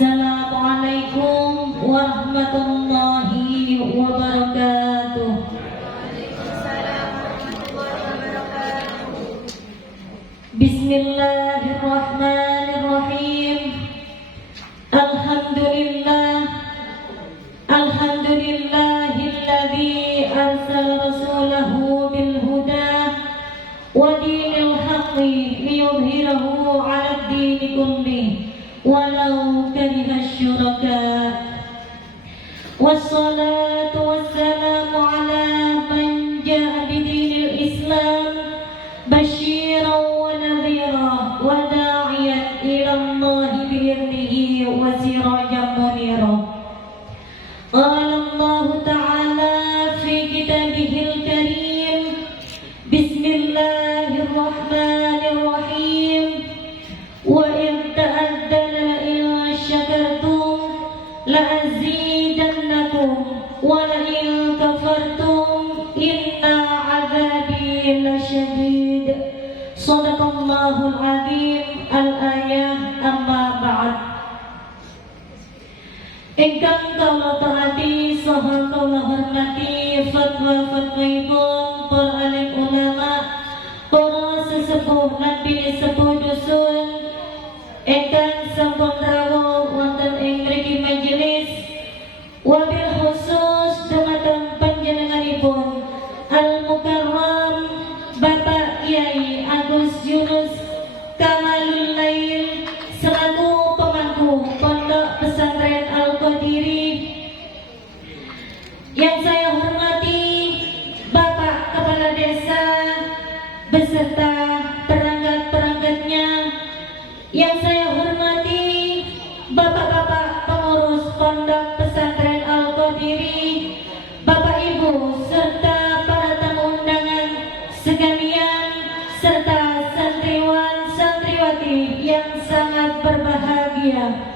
Assalamualaikum warahmatullahi wabarakatuh. Bismillahirrahmanirrahim. Alhamdulillahilladzi arsala rasulahu bil huda wa dinil haqqi liyudhhirahu 'alad dini kullih walau karihasy syuraka. Wassalatu wassalamu ala man jaa bidinil Islam basyiran wa nadhira wa da'iyan ila Allah bi'idnihi wa sirajan munira. Qala Allah ta'ala fi kitabihil karim, Bismillahirrahmanirrahim. Wa in ta'addana la in syakartum la azidannakum wa la in kafartum inna 'adzabi lasyadid. Shadaqallahul 'azim. Al-ayah. Amma ba'd. Ingkang kula taati saha kula hormati fatwa-fatwaipun para alim ulama, para sesepuh lan bini sepuh dusun ingkang sampun rawuh wonten ing mriki majelis, wabil khusus dumateng panjenenganipun Al-Mukarram Bapak Kiai Agus Yunus Kamalul Lail selaku pemangku Pondok Pesantren Al-Qadiri. Yang saya hormati Bapak Kepala Desa beserta perangkat-perangkatnya. Yang saya hormati Bapak-bapak pengurus Pondok Pesantren Al-Qadiri, Bapak Ibu serta para tamu undangan sekalian, serta santriwan santriwati yang sangat berbahagia.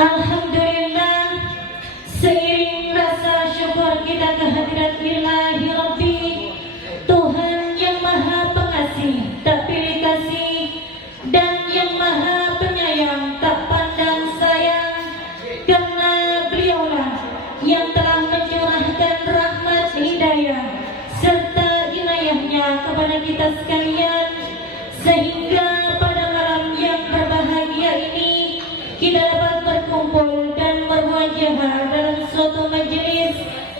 Alhamdulillah, seiring rasa syukur kita kehadirat Ilahi Rabbi, Tuhan yang Maha Pengasih, tak pilih kasih, dan yang Maha Penyayang, tak pandang sayang, karena Beliaulah yang telah mencurahkan rahmat hidayah serta inayahnya kepada kita sekalian, sehingga pada malam yang berbahagia ini kita dapat berkumpul dan bermuajahah dalam suatu majelis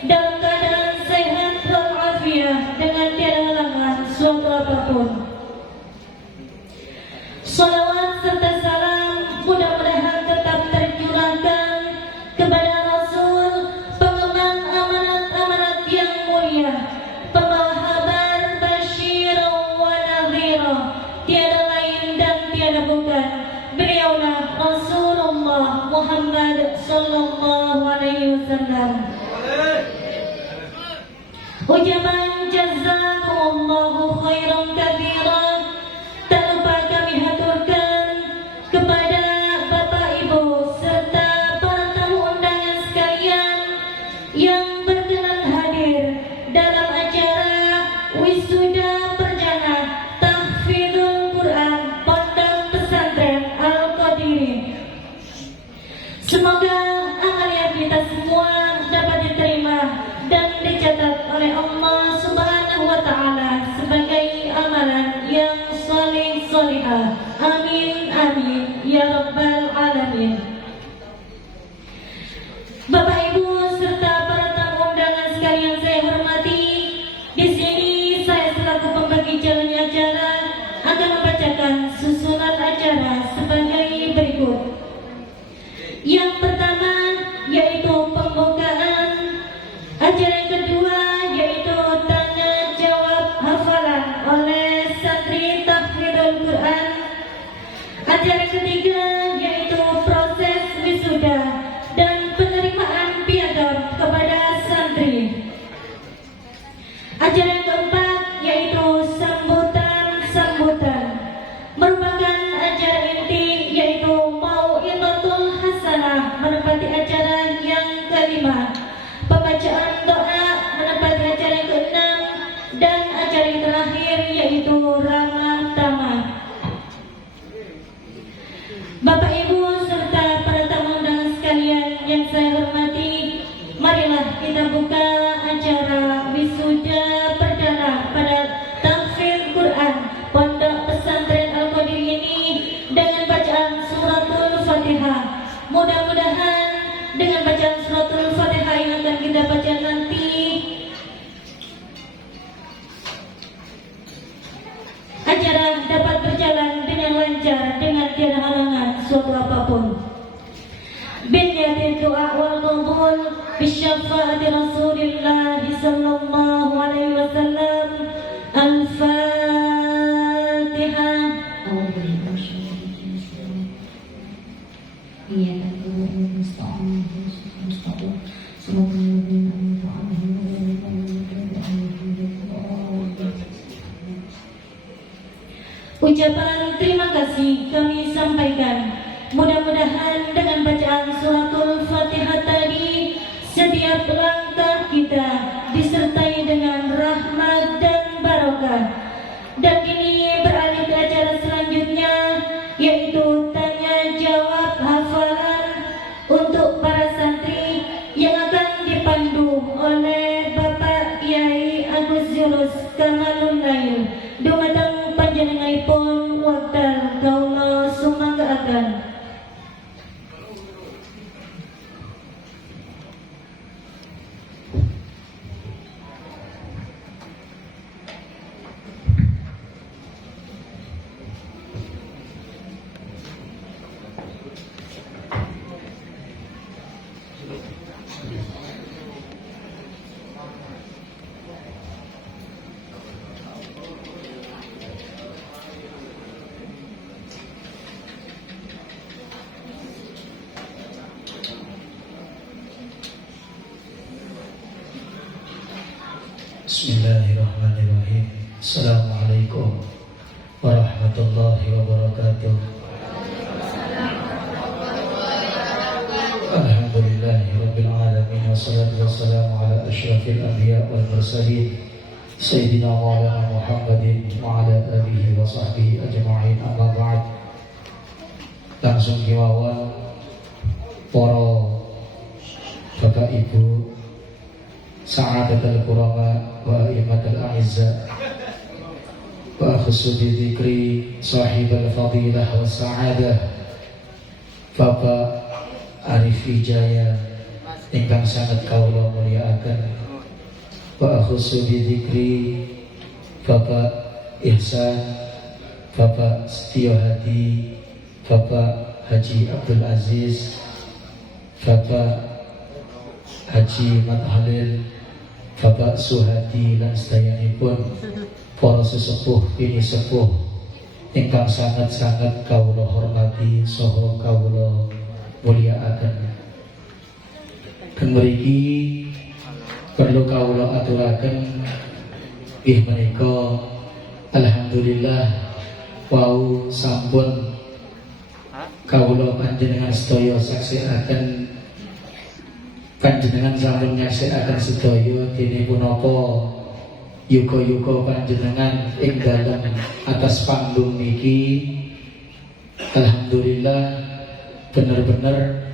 dalam keadaan sehat walafiat dengan tiada halangan suatu apapun. Salawat serta salam mudah-mudahan tetap tercurahkan kepada Rasul, pengemban amanat-amanat yang mulia, pembawa kabar basyiran wa nadhira, tiada lain dan tiada bukan, beliaulah Rasulullah Muhammad sallallahu alaihi wasallam. Ucapan jazakumullahu khairan katsiran tak lupa kami haturkan kepada Bapak Ibu serta para tamu undangan sekalian yang berkenan hadir dalam acara wisuda perdana tahfidzul Quran Pondok Pesantren Al-Qadiri. Semoga amalia kita semua dapat diterima dan dicatat oleh Allah Subhanahu wa taala sebagai amalan yang saleh salihah. Amin amin ya rabbal alamin. Bapak Ibu serta para tamu marilah kita buka acara wisuda perdana pada tahfidz Quran Pondok Pesantren Al-Qadir ini dengan bacaan suratul Fatihah. Mudah-mudahan dengan bacaan suratul Fatihah yang akan kita baca nanti acara dapat berjalan dengan lancar dengan tiada halangan suatu apapun. Binyatil doa wal qabul bisyafaati Rasulillah sallallahu alaihi wasallam. Al-Fatihah. Ucapan terima kasih kami sampaikan. Mudah-mudahan dengan bacaan suratul Fatihah tadi setiap langkah kita disertai dengan rahmat dan barokah. Dan kini beralih ke acara selanjutnya, yaitu tanya jawab hafalan untuk para santri yang akan dipandu oleh Bapak Kiai Agus Yunus Kamalun Lail. Dumateng panjenenganipun wekdal kaula sumanggaaken. Bismillahirrahmanirrahim. Assalamualaikum warahmatullahi wabarakatuh. Alhamdulillahi rabbil alamin, wassalatu wassalamu ala asyrafil anbiya wal mursalin sayyidina maulana Muhammadin wa ala alihi wa sahbihi ajma'in. Amma ba'd. Langsung kiwawan para bapak ibu Sa'adatul Qurama wa Imatul A'izza wa khusus dzikri sahibul fadilah wa sa'adah Bapak Arif Wijaya ingkang sangat kawula mulyakaken, wa khusus dzikri Bapak Ihsan, Bapak Setio Hadi, Bapak Haji Abdul Aziz, Bapak Haji Mat Halil, Bapak Suhadi lan sedayanipun para sesepuh bini sepuh ingkang sangat-sangat kawula hormati saha kawula mulyakaken. Mriki perlu kawula aturaken nggih menika alhamdulillah wau sampun kawula panjenengan sedaya saksiaken, panjenengan sampun nyaksiaken sedaya dene punapa yuga-yuga panjenengan ing dalem atas panggung niki alhamdulillah benar-benar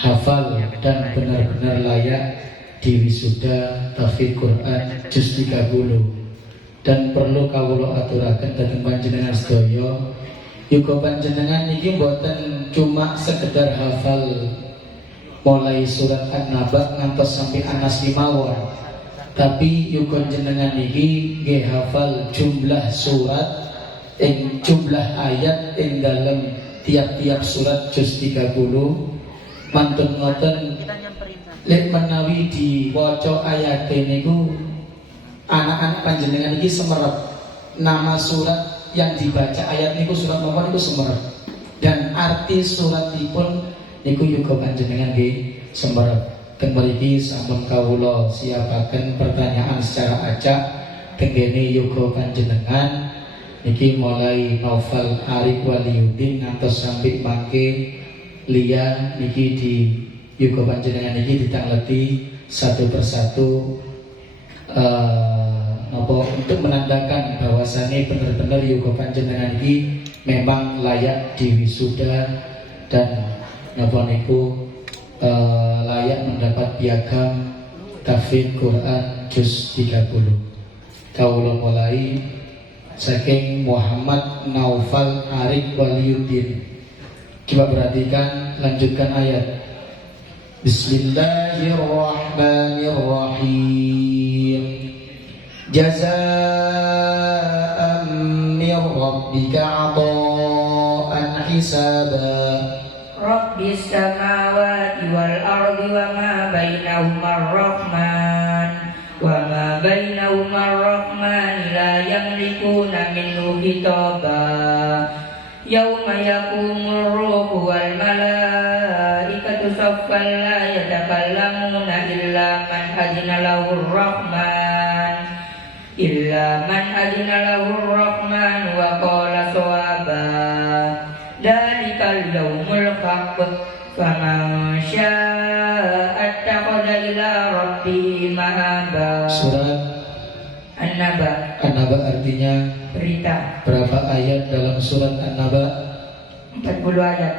hafal dan benar-benar layak diwisuda tahfidz Quran juz 30. Dan perlu kawula aturaken dhateng panjenengan sedaya, yuga panjenengan niki mboten cuma sekedar hafal mulai surat An-Naba ngantos sampai An-Nas mawon, tapi yuga jenengan niki nggih hafal jumlah surat ing jumlah ayat ing dalam tiap-tiap surat juz 30. Mantun ngoten lek menawi diwaca ayat niku anak-anak panjenengan iki semerep nama surat yang dibaca ayat niku surat nomor niku semerep, dan arti suratipun niku yuga panjenengan nggih semerep. Teng mriki sampun kawula siapaken pertanyaan secara acak tenggene yuga panjenengan niki mulai novel Arif Waliyuddin ngantos sampai mangke liya niki di yuga panjenengan niki ditangleti satu persatu untuk menandakan bahwasannya benar-benar yuga panjenengan niki memang layak diwisuda dan napa niku layak mendapat piagam tahfidz Quran juz 30. Kawula mulai saking Muhammad Naufal Arif Waliyuddin. Coba perhatikan, lanjutkan ayat. Bismillahirrahmanirrahim. Jazaa'an min rabbika 'ata'an hisaba. Rabbis samawati wal ardi wa ma bainahuma ar-rahman wa ma bainahuma ar-rahman la yamlikuna minhu hitaba yauma yaqumur ruhu wal malaikatu saffan la yatakallamuna illa man adina lahur rahman wa qala shawaba dalikal yaumul haqq faman syaa'a attakhadha ila rabbihi ma'aba. Surat An-Naba. An-Naba artinya Berita. berapa ayat dalam surat An-Naba? 40 ayat.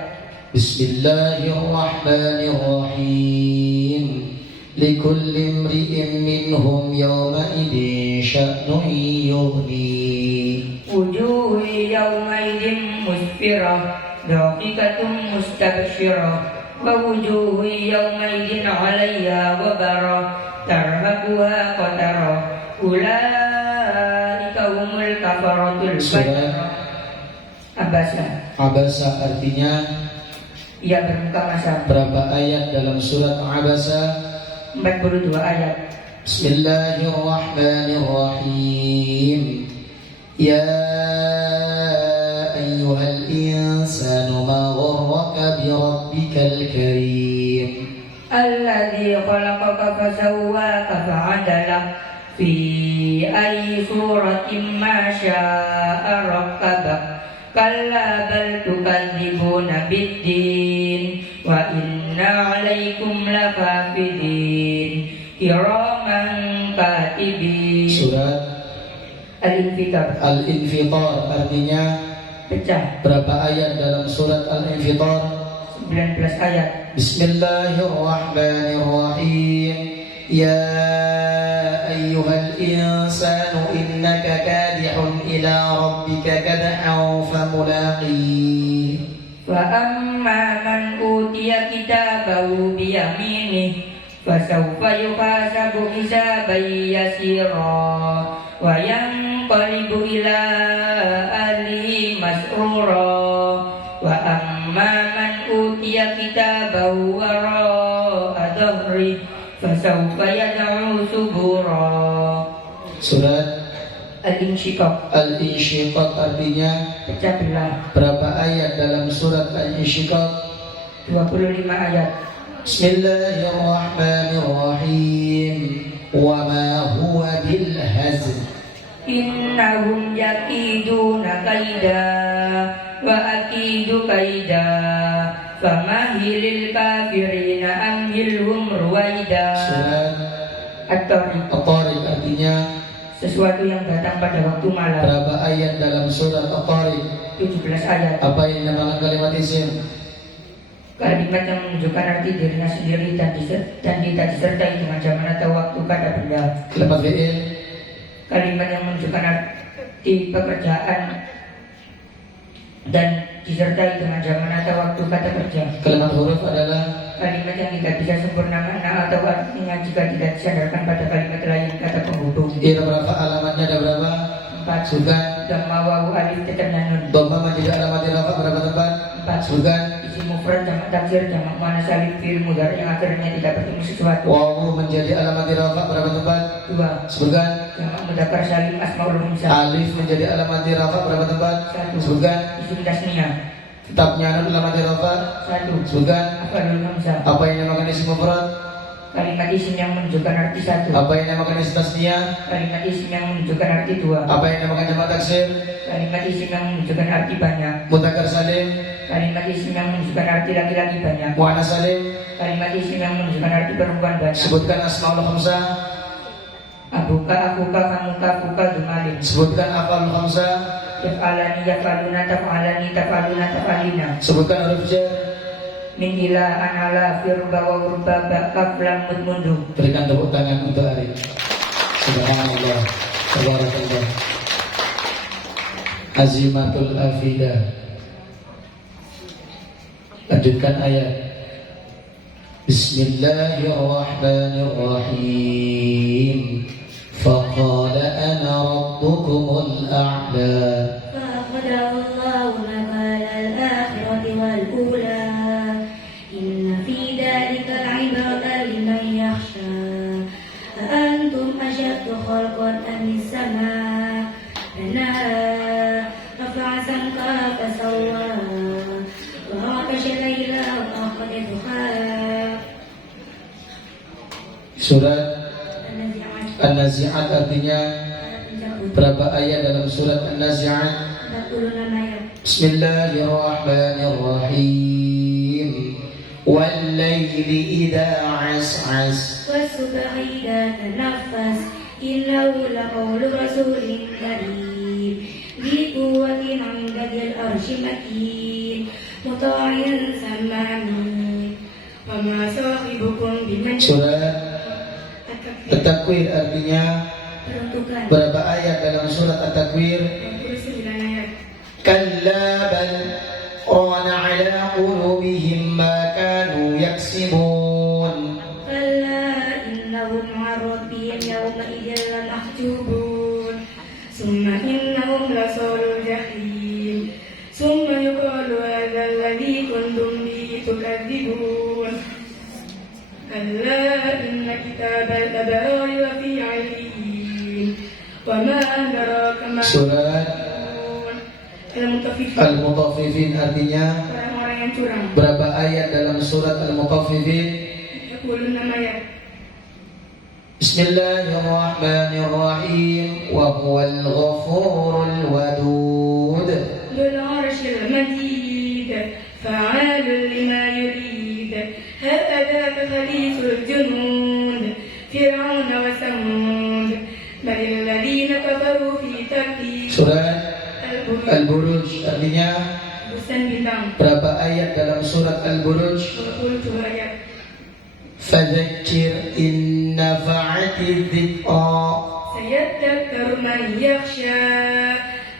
Bismillahirrahmanirrahim. Likulli imri'in minhum yawma idin sya'nun yughni. Wujuhu yawmaidin musfirah dhahikatun mustabshirah wa wujuhu yawmaidin 'alayha ghabarah tarhaquha qatarah ulaika humul kafaratul fajrah. Abasa artinya ia bermuka masam. berapa ayat dalam surat Abasa? 42 ayat. Bismillahirrahmanirrahim. Ya ayyuhal insanu ma gharraka bi rabbikal karim. Alladzi khalaqaka fasawwaka fa'adalak fi ayyi suratin ma syaa rakkabak. Kalla bal tukadzibuna biddin wa inna 'alaikum lahafidin kiraman katibin. Surat Al-Infitar. Al-Infitar artinya Pecah. berapa ayat dalam surat Al-Infitar? 19 ayat. Bismillahirrahmanirrahim. Ya ayyuhal insanu innaka kadihun ila rabbika kadhan famulaqih. Wa amma man utiya kitabahu biyaminih fasawfa yuhasabu hisaban yasira wa yanqalibu ila ahlihi masrura wa amma man utiya kitabahu wara'a dhahri fasawfa yad'u subura. Surat Al-Insyiqaq. Al-Insyiqaq artinya Pecah belah. berapa ayat dalam surat Al-Insyiqaq? 25 ayat. Bismillahirrahmanirrahim. Wa ma huwa bil hazl. Innahum yakiduna kaida wa akidu kaida famahilil kafirina amhilhum ruwaida. Surat At-Tariq. At-Tariq artinya Sesuatu yang datang pada waktu malam. berapa ayat dalam surat At-Tariq? 17 ayat. Apa yang dinamakan kalimat isim? Kalimat yang menunjukkan arti dirinya sendiri dan tidak disertai dengan zaman atau waktu kata benda. Kalimat fi'il. Kalimat yang menunjukkan arti pekerjaan dan disertai dengan zaman atau waktu kata kerja. Kalimat huruf adalah Kalimat yang tidak bisa sempurna makna atau artinya jika tidak disandarkan pada kalimat lain kata penghubung. berapa alamatnya ada berapa? 4. Sugan. Dhamma wawu alif tetap nanun. Dhamma menjadi alamat rafa berapa tempat? 4. Sugan. Isim mufrad jamak taksir jamak muannas salim fi'il mudhari yang akhirnya tidak bertemu sesuatu. Wawu menjadi alamat rafa berapa tempat? 2. Sugan. Jamak mudzakkar salim asmaul hamzah. Alif menjadi alamat rafa berapa tempat? 1. Sugan. Isim tasniyah. Tetapnya alamat rafa. 1. Sugan. Afalul hamzah. Apa yang dinamakan isim mufrad? Kalimat isim yang menunjukkan arti 1. Apa yang dinamakan isim tasniyah? Kalimat isim yang menunjukkan arti 2. Apa yang dinamakan jamak taksir? Kalimat isim yang menunjukkan arti banyak. Mudzakkar salim. Kalimat isim yang menunjukkan arti laki-laki banyak. Muannas salim. Kalimat isim yang menunjukkan arti perempuan banyak. Sebutkan asmaul khamsah. Abuka, akuka, kamuka, fuka, dumalin. Sebutkan afal khamsah. Yaf'alani, yaf'aluna, taf'alani, taf'aluna, taf'alina. Sebutkan huruf jar. min ila anala firba wa urba kaf lam mud mundu. Berikan tepuk tangan untuk Arif. Subhanallah, tabarakallah. Azimatul afidah. Lanjutkan ayat. Bismillahirrahmanirrahim. Faqala ana rabbukumul a'la. فأخذه الله نكال الآخرة والأولى إن في ذلك العبرة لمن يخشى أأنتم أشد خلقا أم السماء بناها رفع سمكها فسواها وأغطش ليلها وأخرج ضحاها. Surat An-Nazi'at artinya berapa ayat dalam surat An-Nazi'at? 46 ayat. Bismillahirrahmanirrahim. Wal-laili idza 'as'as. والصبح إذا تنفس إنه لقول رسول كريم ذي قوة عند ذي العرش مكين مطاع ثم أمين وما صاحبكم بمجنون. Surat At-Takwir artinya Peruntukan berapa ayat dalam surat At-Takwir? 29 ayat. Kalla bal rana ala qulubihim ma kanu yaksibun. كلا إنهم عن ربهم يومئذ لمحجوبون ثم إنهم لصال الجحيم ثم يقال هذا الذي كنتم به تكذبون كلا إن كتاب الأبرار لفي عليين وما أدراك ما Surat Al-Mutaffifin, Al-Mutaffifin artinya orang-orang yang curang. berapa ayat dalam surat Al-Mutaffifin? 36 ayat. Bismillahirrahmanirrahim. Wa huwal ghafurul wadud. ذو العرش المجيد فعال لما يريد هل أتاك حديث الجنود فرعون وثمود بل الذين كفروا في تكذيب. Surat Al-Buruj artinya Busan bintang. berapa ayat dalam surat Al-Buruj? 22 ayat. Fadzakir in nafa'ati dzikra. سيذكر من يخشى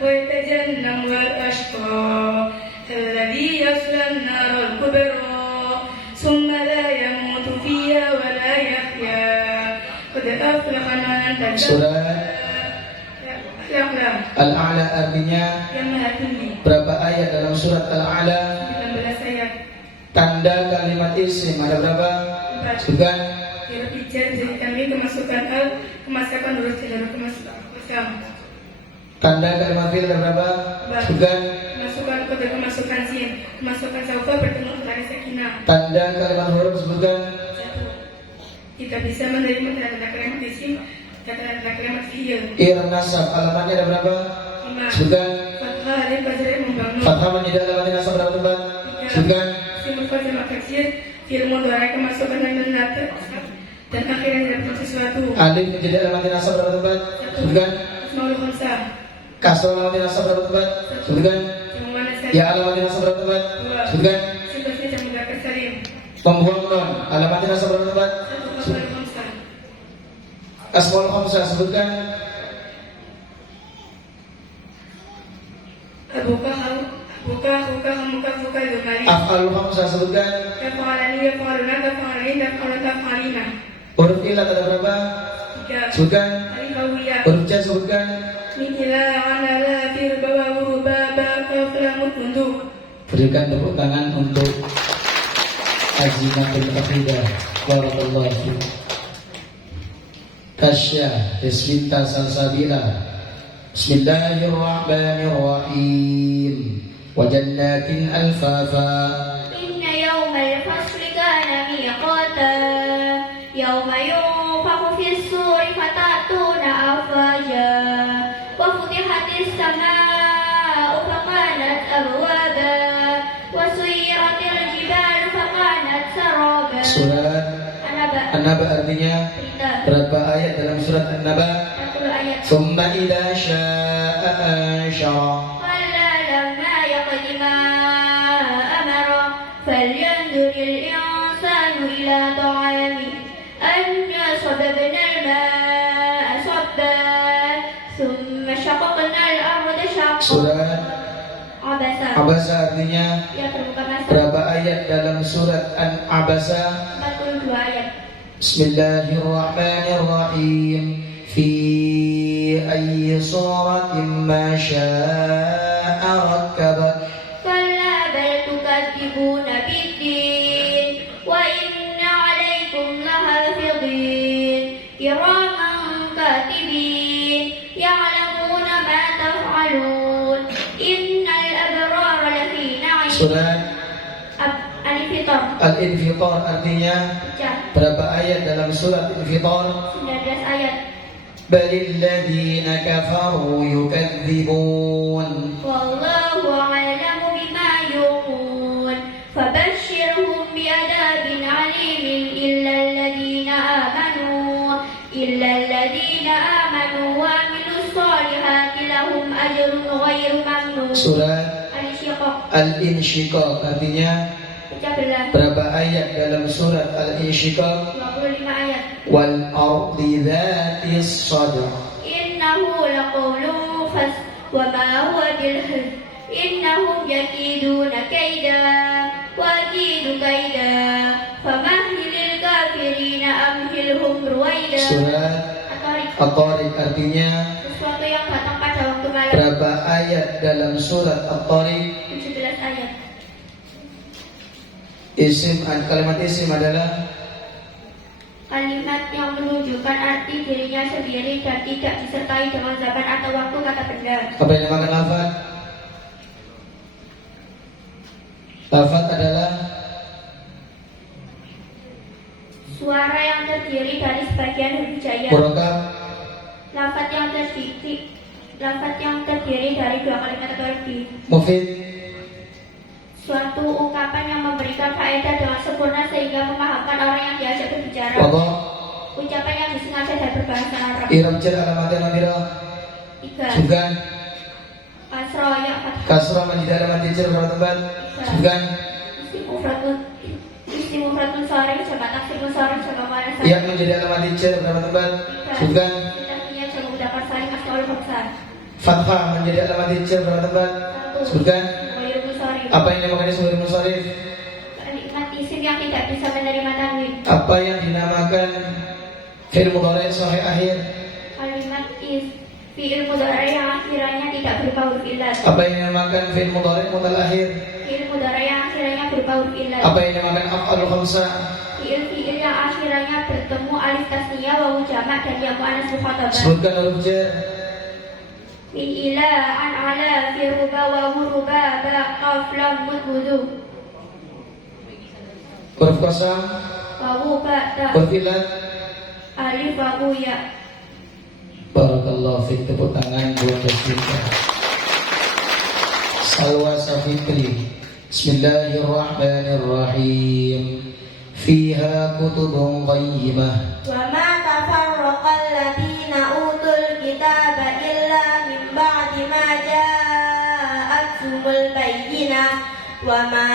ويتجنب الأشقى الذي يصلى النار الكبرى ثم لا يموت فيها ولا يحيا قد أفلح من تزكى. Surat Al-A'la Al-A'la artinya yang maha tinggi. berapa ayat dalam surat Al-A'la? 19 ayat. Tanda kalimat isim ada berapa? 4. Bukan. Huruf ijar jadi kami kemasukan al kemasakan huruf tidak kemasukan. Tanda kalimat fi'il ada berapa? Bukan. Kemasukan kode kemasukan sin kemasukan saufa bertemu dengan sakinah. Tanda kalimat huruf sebutkan. Kita bisa menerima tanda kalimat isim dan tanda kalimat fi'il. Nasab alamatnya ada berapa? 5. Sebutkan. Fathah alif fajr membangun. Fathah tidak alamatnya nasab berapa tempat? Sebutkan. Simul fajr kecil fi'il mudhari kemasukan dan menata dan akhirnya dapat sesuatu. Alif tidak alamatnya nasab berapa tempat? Sebutkan. Asmaul khamsah. Kasroh alamatnya nasab berapa tempat? Sebutkan. Yang mana saya? Ya alamatnya nasab berapa tempat? Sebutkan. Sifatnya jamu mudzakkar salim. Pembuang non alamatnya nasab berapa tempat? Asmaul khamsah. Asmaul khamsah sebutkan. Abuka hamuka fuka dzumari. Af'alul khamsah sebutkan. Yaf'alani yaf'aluna taf'alin taf'alun taf'alina. Huruf ilat ada berapa? 3. Sebutkan. Alif wawiyah. Huruf jar sebutkan. Min ila ana la firba wa uruba ba kaf lam mundu. Berikan tepuk tangan untuk Azimatul Afidah. Barakallahu fiik. Tasya Desminta Salsabila. Bismillahirrahmanirrahim. Wa jannatin alfafa. Inna yawmal fasli kana miqata. Yawma yunfakhu fis suri fatatuna afwaja. Wa futihatis samaa'u fakanat abwaba. Wa suyiratil jibalu fakanat saraba. Surat An-Naba artinya Berita. berapa ayat dalam surat An-Naba? 40 ayat. Summa idza syaa'a ansyara. Qala lamma yaqdi ma amara falyanzur Abasa artinya yang berbuka masa. berapa ayat dalam surat An-Abasa? 42 ayat. Bismillahirrahmanirrahim. Fi ayyi suratin ma syaa rakkabak. Kalla bal tukadzibuna biddin wa inna 'alaikum lahafidhin kiraman katibin ya'lamuna ma taf'alun innal abrara lafi na'im. Surat Al-Infitar. Al-Infitar artinya Pecah. berapa ayat dalam surat Al-Infitar? 19 ayat. Balil ladzina kafaru yukadzibun. Wallahu a'lamu bima yu'un fabashshirhum bi'adabin 'alimin illa alladhina amanu wa 'amilus solihati lahum ajrun ghairu mamnun. Surat Al-Insyiqaq. Al-Insyiqaq artinya Pecah belah. berapa ayat dalam surat Al-Insyiqaq? 25 ayat. Wal ardi dzatis sadr. Innahu laqawlun fasl wa ma huwa bil hazl innahum yakiduna kaida wa akidu kaida famahilil kafirina amhilhum ruwaida. Surat At-Tariq. At-Tariq artinya Sesuatu yang datang pada waktu malam. berapa ayat dalam surat At-Tariq? 17 ayat. Kalimat isim adalah Kalimat yang menunjukkan arti dirinya sendiri dan tidak disertai dengan zaman atau waktu kata benda. apa yang dinamakan lafaz? Lafaz adalah Suara yang terdiri dari sebagian huruf jaya. murakab. Lafaz yang terdiri dari dua kalimat atau lebih. Mufid. Suatu ungkapan yang memberikan faedah dengan sempurna sehingga memahamkan orang yang diajak berbicara. Wadha. Ucapan yang disengaja dan berbahasa Arab. I'rab jar alamatnya namira. 3. Subhan. Kasro ya fathah. Kasrah majid alamat jar berapa tempat? Subhan. Istimufratun sharif sama taksir sharif sama mana. Ya menjadi alamat jar berapa tempat? Subhan. Artinya coba udapan saling asal besar. Fathah menjadi alamat jar berapa tempat? Subhan. Apa yang dinamakan isim munsharif? Kalimat isim yang tidak bisa menerima tanwin. Apa yang dinamakan fi'il mudhari' sahih akhir? Kalimat fi'il mudhari' yang akhirnya tidak berupa huruf illat. Apa yang dinamakan fi'il mudhari' mutal akhir? Fi'il mudhari' yang akhirnya berupa huruf illat. Apa yang dinamakan af'alul khamsah? Fi'il yang akhirnya bertemu alif tasniyah, wawu jamak dan ya mu'annas mukhatabah. Sebutkan huruf jar. Min ila an ala fi ruba wa huruba ba qaf lam mud wudu. Huruf qasam, Wawu ba ta huruf illat. alif wawu ya. Barakallahu fiik, tepuk tangan buat kita. Salwa Safitri. Bismillahirrahmanirrahim. Fiha kutubun qayyimah. Wa ma tafarraqal ladina utul kitaba illa min ba'di ma ja'athumul bayyinah wa ma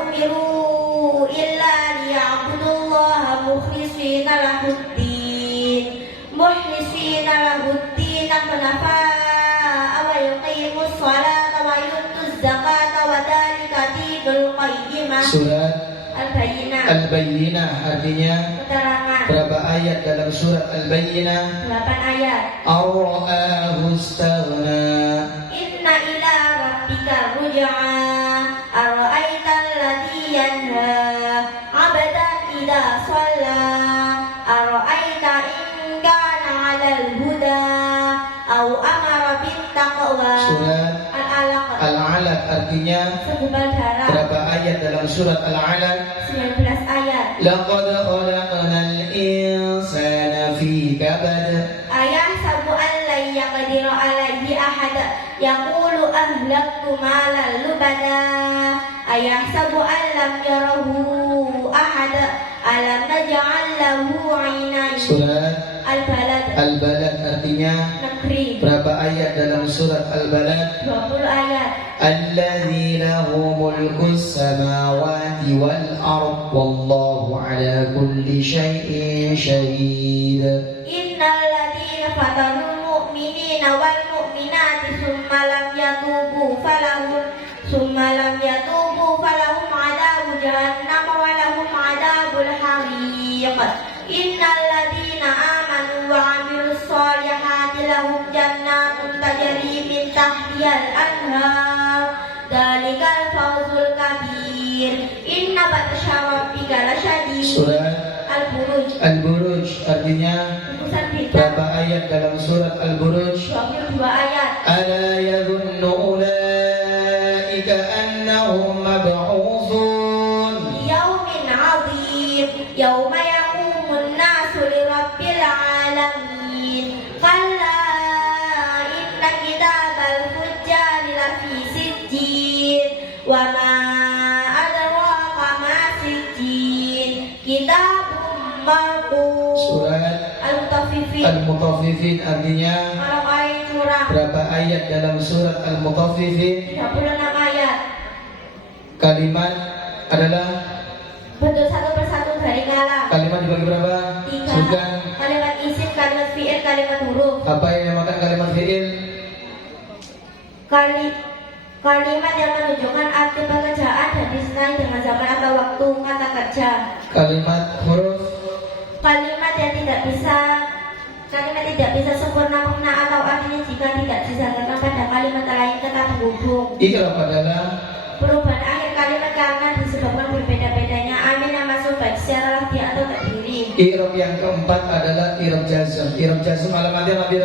umiru illa liya'budullaha mukhlishina lahuddin hunafa'a wa yuqimus salata wa yutuz zakata wa dzalika dinul qayyimah. Surat Al-Bayyinah. Al-Bayyinah artinya Keterangan. berapa ayat dalam surat Al-Bayyinah? 8 ayat. Ar-ra'ahu istaghna. Inna ila rabbika ruj'a. Ara'aital ladzi yanha 'abdan idza shalla. Ara'aita in kana 'alal huda aw amara bit taqwa. Surat Al-Alaq. Al-Alaq artinya Segumpal darah. berapa ayat dalam surat Al-Alaq? 19 ayat. Laqad khalaqnal insana fi kabad. Ayahsabu an la yaqdiru alaihi ahad yaqulu ahlaktu malan lubada. Ayahsabu an lam yarahu ahad alam naj'al lahu 'ainain. Surat Al-Balad. Al-Balad artinya Negeri. berapa ayat dalam surat Al-Balad? 20 ayat. Alladzi lahu mulkus samawati wal ard wallahu ala kulli syai'in syahid. Innal ladzina fatanul mu'minina wal mu'minati summa lam yatubu falahum gugusan bintang. Berapa ayat dalam surat Al-Buruj? 22 ayat. Ala yadhunnu ulaika annahum mab'utsun Yaumin 'adzim yauma yaqumun nasu lirabbil 'alamin. Kalla inna kitabal fujjari lafi sijjin wa ma adraka ma sijjin kitabun marqum. Surat Al-Mutaffifin. Al-Mutaffifin artinya Orang-orang yang curang. berapa ayat dalam surat Al-Mutaffifin? 36 ayat. Kalimat adalah Bentuk satu persatu dari ngalah. kalimat dibagi berapa? 3. Sebutkan Kalimat isim, kalimat fi'il, kalimat huruf. apa yang dinamakan kalimat fi'il? Kalimat yang menunjukkan arti pekerjaan dan disertai dengan zaman atau waktu kata kerja. Kalimat huruf? Kalimat tidak bisa sempurna makna atau artinya jika tidak disangkakan pada kalimat lain kata penghubung. I'rab adalah Perubahan akhir kalimat karena disebabkan berbeda-bedanya amin yang masuk baik secara lafzi atau terdiri. i'rab yang keempat adalah i'rab jazm. I'rab jazm alamatnya apa? 3.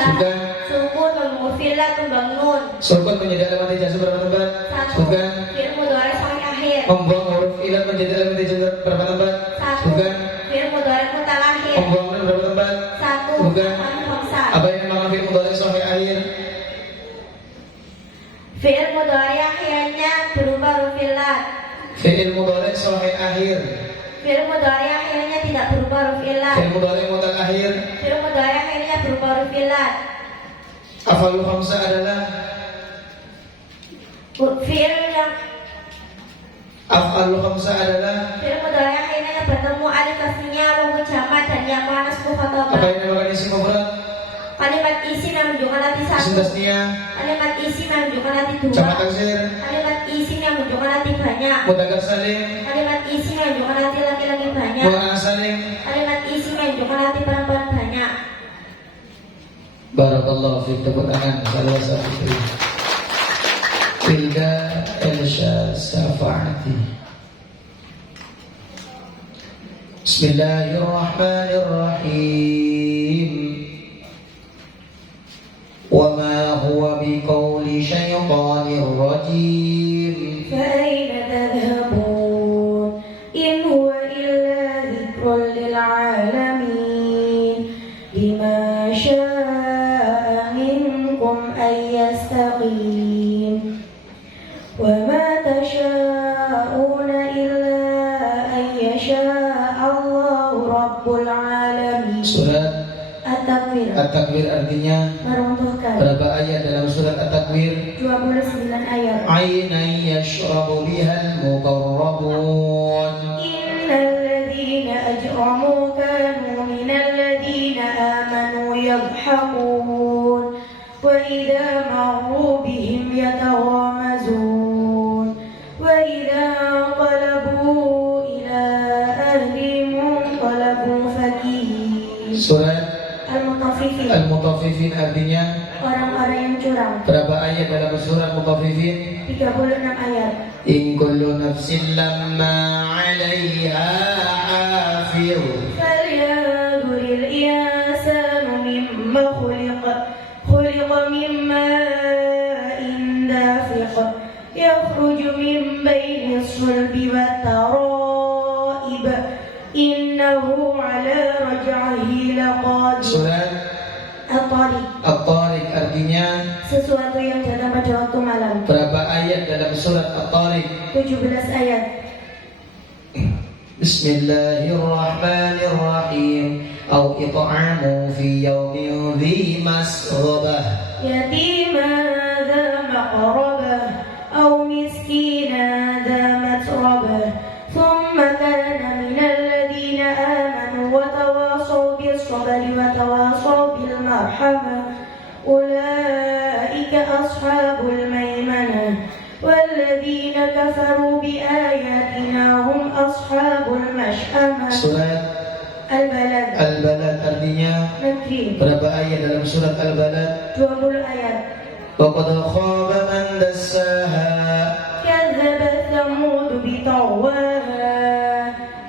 Sebutkan Sukun memufillah tumbang nun. sukun menjadi alamat jazm berapa tempat? 1. Sebutkan Fi'il mudhari sampai akhir. membuang huruf ilat menjadi alamat jazm berapa tempat? 1. Sebutkan Fi'il mudhari mutalakhir. membuang nun berapa tempat? 1. Bukan. Hamzah. Apa yang dinamakan fi'il mudhari sampai akhir? Fi'il mudhari akhirnya berupa huruf illat. Fi'il mudhari sampai akhir. Fi'il mudhari akhirnya tidak berupa huruf illat. Fi'il mudhari mutal akhir. Fi'il mudhari akhirnya berupa huruf illat. Af'alul khamsah adalah Fi'il yang af'alul khamsah adalah fi'il mudhari akhirnya bertemu alif tasniah, wawu jamak dan yang panas apa mukhatabah. yang dinamakan isim mufrad? Kalimat isim yang menunjukkan arti Isim 1. tasniyah, Kalimat isim yang menunjukkan arti 2. jamak taksir, Kalimat isim yang menunjukkan arti banyak. mudzakkar salim, Kalimat isim yang menunjukkan arti laki-laki banyak. muannas salim. Kalimat isim yang menunjukkan arti perempuan banyak. Barakallahu fiik, tepuk tangan salah satu Tilka Elsha Safa'ati. Bismillahirrahmanirrahim. Wa ma huwa biqauli syaitanir rajim. فأين تذهبون إن هو إلا ذكر للعالمين لمن شاء منكم أن يستقيم وما تشاءون إلا أن يشاء الله رب العالمين. Surat At-Takwir At-Takwir artinya meruntuhkan. berapa ayat dalam surat At-Takwir? 29 ayat. Ainan yashrabu bihal muqarrabun. إن الذين أجرموا كانوا من الذين آمنوا يضحكون وإذا مروا بهم يتغامزون وإذا انقلبوا إلى أهلهم انقلبوا فكهين. Surat Al-Mutaffifin Al-Mutaffifin artinya orang-orang yang curang. berapa ayat dalam surat Mutaffifin? 36 ayat. In kullu nafsin lamma 'alaiha hafiz. فلينظر الإنسان مما خلق من ماء دافق يخرج من بين الصلب والترائب إنه على رجعه لقادر. Surat At-Tariq At-Tariq artinya sesuatu yang datang pada waktu malam. berapa ayat dalam surat At-Tariq? 17 ayat. Bismillahirrahmanirrahim. Au it'amu fi yawmin dhi masghabah. يتيما ذا مقربة أو مسكينا ذا متربة ثم كان من الذين آمنوا وتواصوا بالصبر وتواصوا بالمرحمة أولئك أصحاب الميمنة والذين كفروا بآياتنا هم أصحاب المشأمة. Surat Al-Balad Al-Balad artinya negeri berapa ayat dalam surat Al-Balad? 20 ayat. Waqad khaba man dassaha. كذبت ثمود بطغواها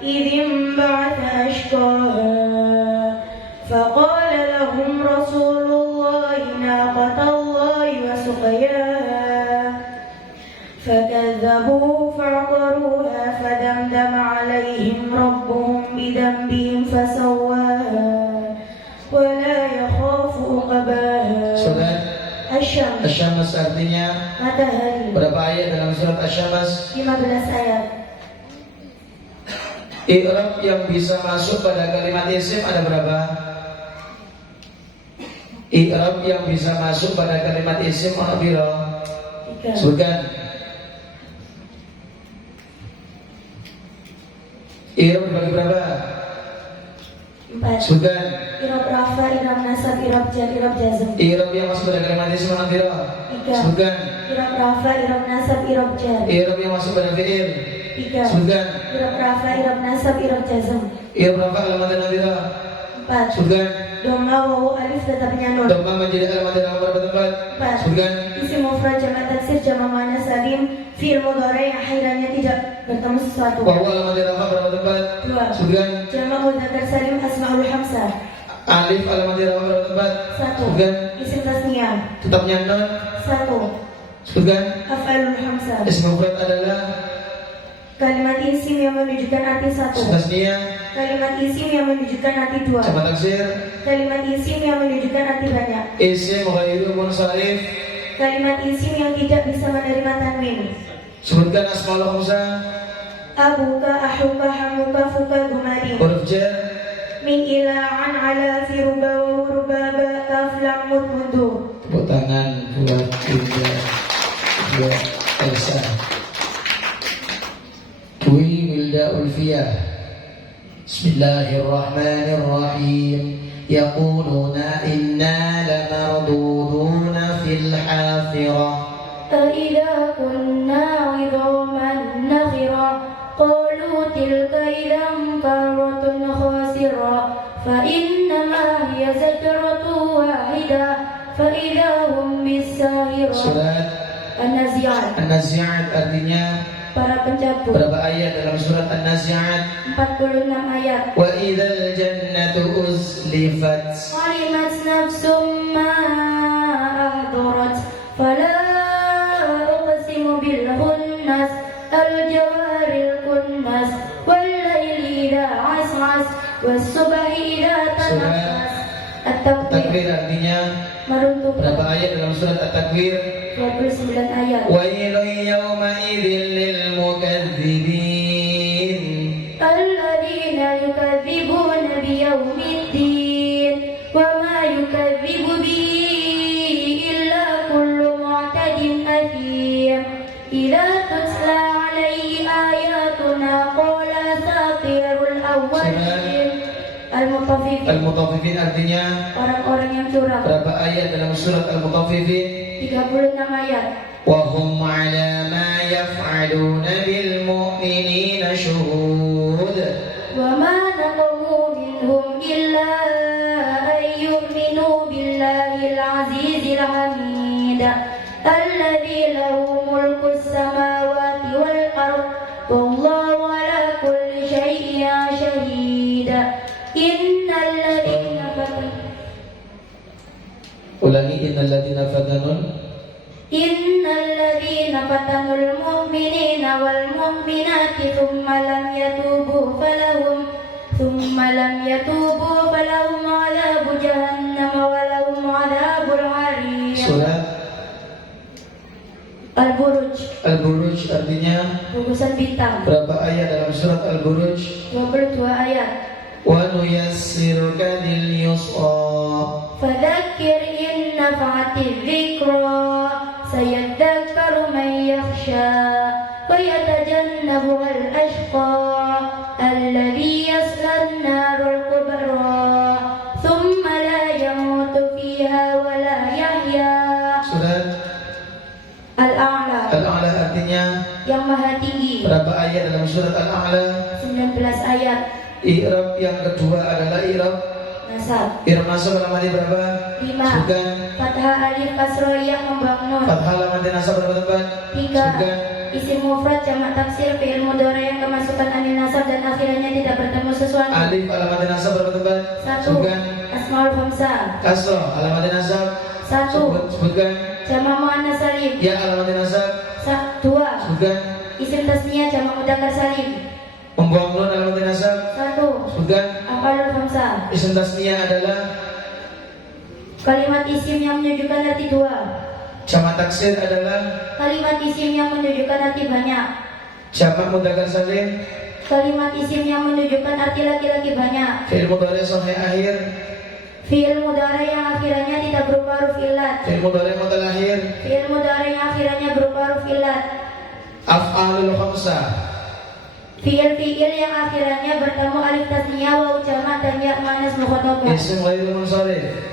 إذ انبعث أشقاها فقال لهم رسول الله ناقة الله وسقياها فكذبوه فعقروها فدمدم عليهم ربهم بذنبهم فسواها ولا يخاف عقباها. Surat Asy-Syams. Asy-Syams artinya Matahari. berapa ayat dalam surat Asy-Syams? 15 ayat. I'rab yang bisa masuk pada kalimat isim ada berapa? I'rab yang bisa masuk pada kalimat isim ana pira? 3. Sebutkan. I'rab dibagi berapa? 4. Sebutkan. I'rab rafa, i'rab nasab, i'rab jar, i'rab jazm. I'rab yang masuk pada kalimat isim ana pira? 3. Sebutkan. I'rab rafa, i'rab nasab, i'rab jar. I'rab yang masuk pada fi'il. 3. Sebutkan. I'rab rafa, i'rab nasab, i'rab jazm. I'rab rafa alamat ana pira? 4. Sebutkan. Dhamma wawu alif tetapnya nun. Dhamma menjadi alamat dalam berapa tempat? 4. Sebutkan. Isim mufrad jamak taksir jamak muannas salim fi'il mudhari yang akhirnya tidak bertemu sesuatu. Wawu alamat rafa berapa tempat? 2. Sebutkan. Jamak mudzakkar salim asmaul hamsah. Alif alamat rafa berapa tempat? 1. Sebutkan. Isim tasniyah. Tetapnya non. 1. Sebutkan. Af'alul hamsah. Isim mufrad adalah Kalimat isim yang menunjukkan arti 1. tasniyah. Kalimat isim yang menunjukkan arti 2. Jamak taksir. Kalimat isim yang menunjukkan arti banyak. Isim ghairu munsharif. Kalimat isim yang tidak bisa menerima tanwin. Sebutkan asmaul khamsah. Abuka, ahuka, hamuka, fuka, gumari. Huruf jar. Min ila an ala fi ruba wa rubaba kaf lam mud mundu. Tepuk tangan buat Indah, buat Elsa. Dwi Wilda Ulfiyah. Bismillahirrahmanirrahim. Yaquluna inna lamarduduna fil hafirah. أَإِذَا كُنَّا عِظَامًا نَخِرَةً قَالُوا تِلْكَ إِذًا كَرَّةٌ خَاسِرَةٌ فَإِنَّمَا هِيَ زَجْرَةٌ وَاحِدَةٌ فَإِذَا هُمْ بِالسَّاهِرَةِ. Surat An-Nazi'at. An-Nazi'at artinya Para pencabut. berapa ayat dalam surat An-Nazi'at? 46 ayat. Wa idzal jannatu uzlifat. عَلِمَتْ نَفْسٌ مَّا أَحْضَرَتْ فَلَا أُقْسِمُ بِالْخُنَّسِ الْجَوَارِ الْكُنَّسِ وَاللَّيْلِ إِذَا عَسْعَسَ وَالصُّبْحِ إِذَا تَنَفَّسَ. At-Takwir. Takwir artinya Meruntuhkan. berapa ayat dalam surat At-Takwir? 29 ayat. Wailun yawma idzil lil mukadzibin. Alladzina yukadzibuna biyaumiddin wa ma yukadzibu bihi illa kullu mu'tadin athim. Idza tutla 'alaihi ayatuna qala asatirul awwalin. Al-Mutaffifin. Al-Mutaffifin artinya Orang-orang yang curang. berapa ayat dalam surat Al-Mutaffifin? 36 ayat. Wa hum 'ala ma yaf'aluna bil mu'minina syuhud. Wa ma naqamu minhum illa an yu'minu billahil azizil hamid alladzi lahu mulkus samawati wal ard wallahu ala kulli syai'in syahid. Innal ladzina fatanu Ulangi innal ladzina fatanul. Innal ladzina fatanul mu'minina wal mu'minati thumma lam yatubu falahum 'adzabu jahannam wa lahum 'adzabul 'arim. Surat Al-Buruj. Al-Buruj artinya Gugusan bintang. berapa ayat dalam surat Al-Buruj? 22 ayat. Wa nuyassiruka lil yusra. Fadzakir in nafa'ati dzikra sayadzakkaru man yakhsha wa yatajannabuha al-ashqa alladzi yasla an-narul kubra thumma la yamutu fiha wa la yahya. Surat Al-A'la. Al-A'la artinya Yang maha tinggi. berapa ayat dalam surat Al-A'la? 19 ayat. I'rab yang kedua adalah i'rab. Nasab. I'rab nasab alamatnya berapa? 5. Sebutkan. Fathah alif kasroh yang membangun. Fathah alamatnya nasab berapa tempat? 3. Sebutkan. Isim mufrad jamak taksir fi'il mudhari yang kemasukan anil nasab dan akhirnya tidak bertemu sesuatu. Alif alamat nasab berapa tempat? 1. Sebutkan. Asmaul khamsah. Kasroh alamat nasab. 1. Sebutkan. Jamak muannas salim. Ya alamat nasab. 2. Sebutkan. Isim tasniyah jamak mudzakkar salim. Membuang nun alamat nasab. 1. Sebutkan. Af'alul khamsah. Isim tasniyah adalah Kalimat isim yang menunjukkan arti 2. jamak taksir adalah Kalimat isim yang menunjukkan arti banyak. jamak mudzakkar salim. Kalimat isim yang menunjukkan arti laki-laki banyak. Fi'il mudhari sahih akhir. Fi'il mudhari yang akhirannya tidak berupa huruf illat. Fi'il mudhari mutalakhir. Fi'il mudhari yang akhirannya berupa huruf illat. Af'alul khamsah. Fi'il yang akhirannya bertemu alif tasniyah, waw jamak dan ya muannas mukhatabah. Isim ghairul munsharif.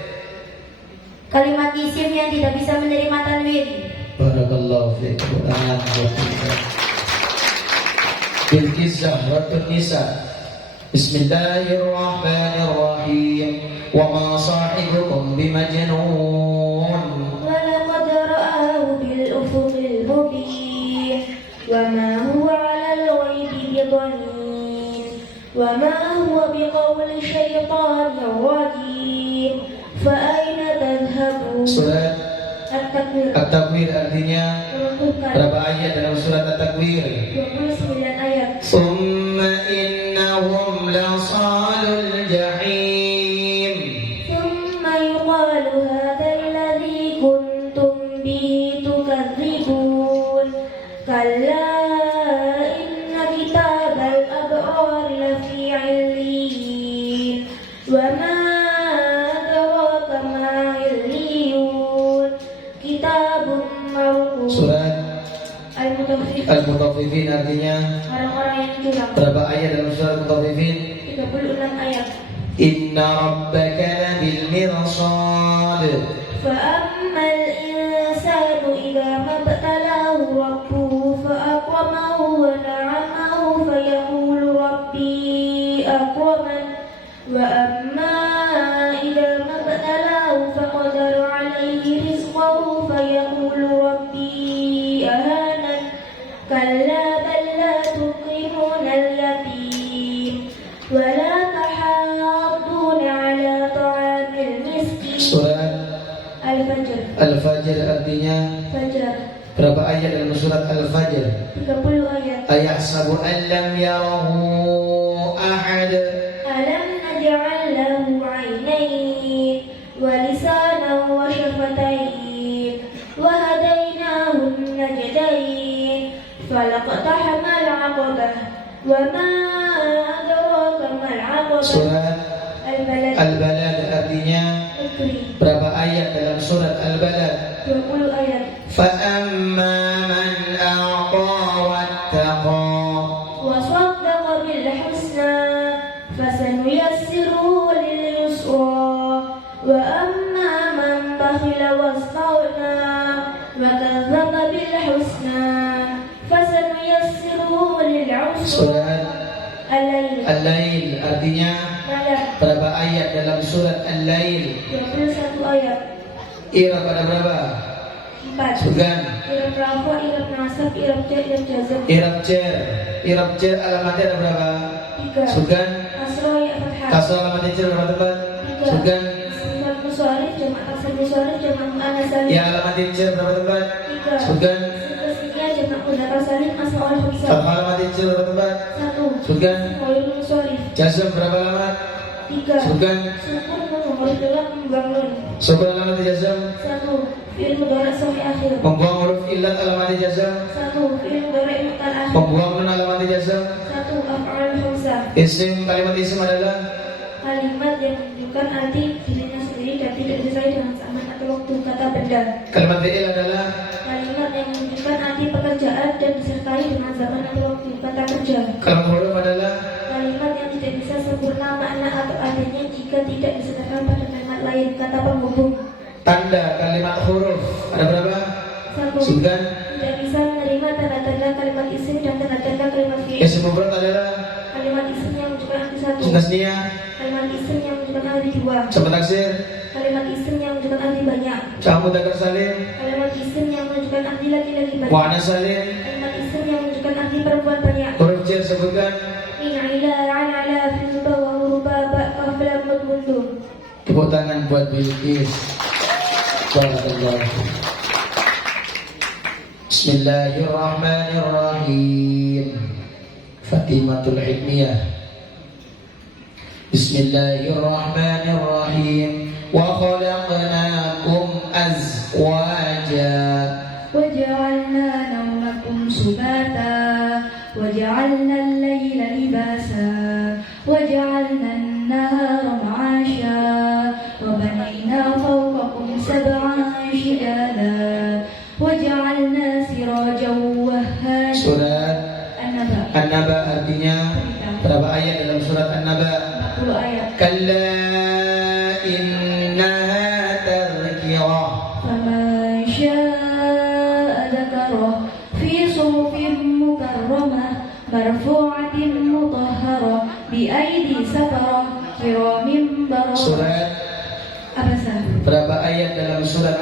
Kalimat isim yang tidak bisa menerima tanwin. Barakallahu fiik. Quran Bilqis Zahratun Nisa. Bismillahirrahmanirrahim. Wa ma sahibukum bimajnun. Walaqad ra'ahu bil ufuqil mubin. Wa ma huwa 'alal ghaibi bidhanin. Wa ma huwa biqawli syaitanir rajim. Fa aina tadhhabun? Surat At-Takwir. At-Takwir artinya Menentukan berapa ayat dalam surat At-Takwir? 29 ayat. Summa innahum lasalul jahim. ثم يقال هذا الذي كنتم به تكذبون كلا إن كتاب الأبرار لفي عليين وما أدراك ما عليون كتاب مرقوم. Surat Al-Mutaffifin. Al-Mutaffifin artinya Orang-orang yang curang. berapa ayat dalam surat Al-Mutaffifin? 36 ayat. Inna rabbaka labil mirsad. فأما الإنسان إذا ما ابتلاه ربه فأكرمه ونعمه فيقول ربي أكرمن وأما إذا ما ابتلاه فقدر عليه رزقه فيقول ربي أهانن كلا بل لا تكرمون اليتيم ولا تحاضون على طعام المسكين. Surat Al-Fajr. Al-Fajr artinya Fajar. berapa ayat dalam surat Al-Fajr? 30 ayat. Ayahsabu an lam yarahu ahad. Alam naj'al lahu 'ainayn wa lisanan wa shafatayn wa hadainahu najdayn falaqtahama al-'aqabah wa ma adraka mal 'aqabah. Surat Al-Balad. Al-Balad artinya Ikri. berapa ayat dalam surat Al-Balad? 20 ayat. فَأَمَّا مَنْ أَعْطَى وَاتَّقَى. وصدق بالحسنى فسنيسره لليسرى وأما من بخل واستغنى وكذب بالحسنى فسنيسره للعسرى. Surat Al-Lail. Al-Lail artinya Malam. berapa ayat dalam surat Al-Lail? 21 ayat. Irab ada berapa? 4. Sugan. Irab rafa, irab nasab, irab jar, irab jazm. Irab cer. Irab cer alamatnya ada berapa? 3. Sugan. Kasroh ya fathah. Kasroh alamatnya cer berapa tempat? 3. Sugan. Sifat musharif jamak taksir musharif jamak muannas salim. Ya alamatnya cer berapa tempat? 3. Sugan. Tasniyah jamak mudzakkar salim asmaul khamsah. Fathah alamatnya cer berapa tempat? 1. Sugan. Ghairul musharif. Jazm berapa alamat? 3. Sugan. Sukun nomor dalam membangun. Sukun alamatnya jazm. 1. Fi'il mudhari sahih akhir. Membuang huruf illat alamatnya jazm. 1. Fi'il mudhari mu'tal akhir. Membuang nun alamatnya jazm. 1. Af'al khamsah. Kalimat isim adalah Kalimat yang menunjukkan arti dirinya sendiri dan tidak disertai dengan zaman atau waktu kata benda. kalimat fi'il adalah Kalimat yang menunjukkan arti pekerjaan dan disertai dengan zaman atau waktu kata kerja. kalimat huruf adalah Kalimat yang tidak bisa sempurna makna atau adanya jika tidak disertakan pada kalimat lain kata penghubung. tanda kalimat huruf ada berapa? 1. Sugan. Tidak bisa menerima tanda-tanda kalimat isim dan tanda-tanda kalimat fi'il. Isim mufrad adalah Kalimat isim yang menunjukkan arti 1. isim tasniyah. Kalimat isim yang menunjukkan arti 2. Jamak taksir. Kalimat isim yang menunjukkan arti banyak. Jamak mudzakkar salim. Kalimat isim yang menunjukkan arti laki-laki banyak. Muannas salim. Kalimat isim perempuan banyak. Huruf jar sebutkan. Ila ala fil bawah rubaba kaflam mundu. Tepuk tangan buat Bilqis. Barakallahu. Bismillahirrahmanirrahim. Fatimatul Ilmiyah. Bismillahirrahmanirrahim. Wa khalaqnakum azwaja. وجعلنا نومكم سباتا وجعلنا الليل لباسا وجعلنا النهار معاشا وبنينا فوقكم سبعا شدادا وجعلنا سراجا وهاجا. Surat An-Naba. An-Naba artinya berapa ayat dalam surat An-Naba? 40 ayat. Kalla innaha tadhkirah. فمن شاء ذكره في صحف مكرمة مرفوعة مطهرة بأيدي سفرة كرام بررة. Surat Abasa. berapa ayat dalam surat